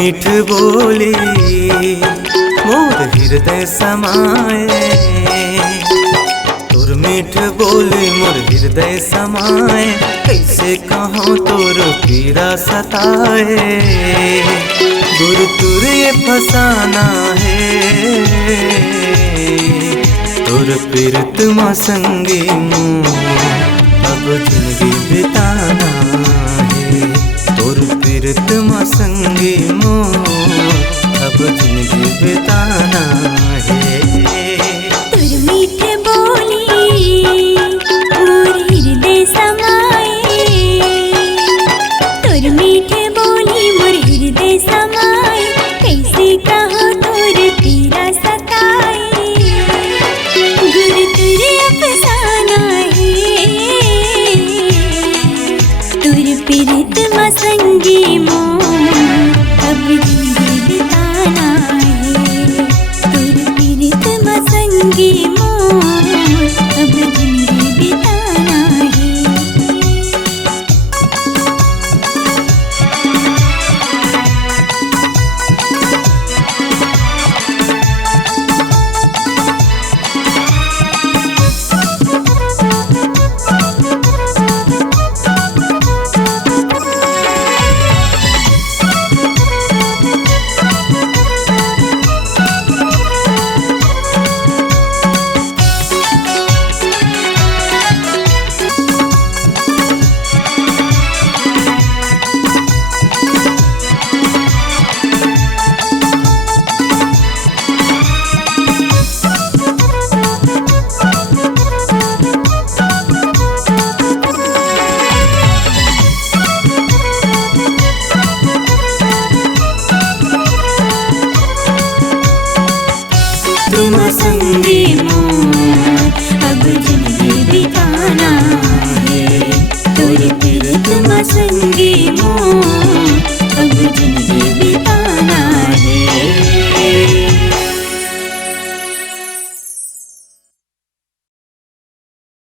मीठ बोली मोर हृदय समाए, तोर मीठ बोली मोर हृदय समाए, कैसे कहूँ तोर पीड़ा सताए। दूर दूर ये फसाना है, तोर पीरत मसंगी अब जिंदगी बिताना है। तोर पीरत मसंगी अब जिंदगी बिताना है। तोर मीठ बोली मोर हृदय समाए, तोर मीठ बोली मोर हृदय समाए, कैसे कहो तोर पीड़ा सताए। गुर तुर अफसाना है, तोर पीरत मसंगी अब जिंदगी बिताना है। तोर पीरत मसंगी अब जिंदगी